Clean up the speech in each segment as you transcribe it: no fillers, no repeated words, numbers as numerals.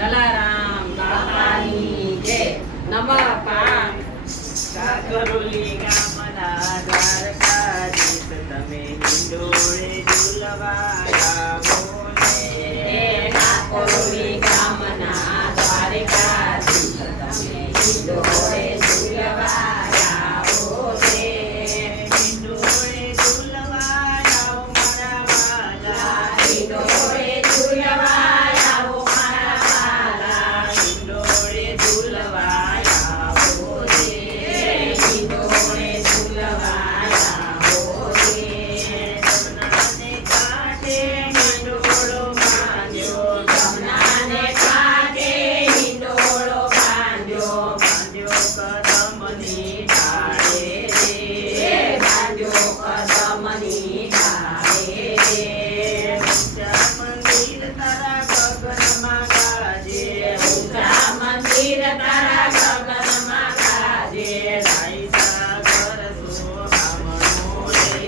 જલારામ બાપાની જય. નમઃ પાન કાકરોલી ગામના દ્વારકાધીશ તમે હિંડોળે ઝૂલવા આવો ને. કાકોલી ગામના દ્વારકાધીશ તમે હિંડોળે ઝૂલવા આવો રે. હિંડોળે ઝૂલવા આવો મારા વાલા. હિંડોળે ઝૂલવા આવો મારા વાલા. હિંડોળે ઝૂલવા આવો રે. હિંડોળે ઝૂલવા આવો રે. જમનાને કાંઠે હિંડોળો બાંધ્યો. જમનાને કાંઠે હિંડોળો બાંધ્યો. બાંધ્યો કદમની ડાળે રે. બાંધ્યો કદમની ડાળે રે. ઊંચા મંદિર તારા ગગનમાં ગાજે. ઊંચા મંદિર તારા ગગનમાં ગાજે. ગાય સાગર સોહામણો રે.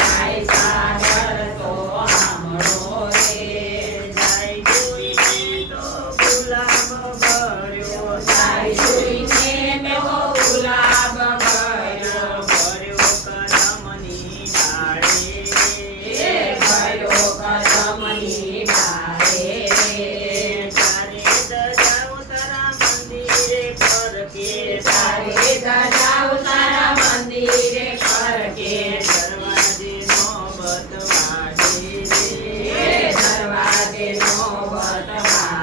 ગાય સાગર તો સાંભળો રે. જાય જોઈને તો ગુલાબ ભર્યો. તારી જોઈને મેવો ગુલાબ ભર્યો. ભર્યો કદમની ડાળે એ ભર્યો કદમની ડાળે રે. તારે દજાઓ તારા મંદિરે ફરકે. તારે ધજાઓ તારા મંદિરે ફરકે. દરવાજે નોબત વાગે એ રે. દરવાજે નોબત વાગે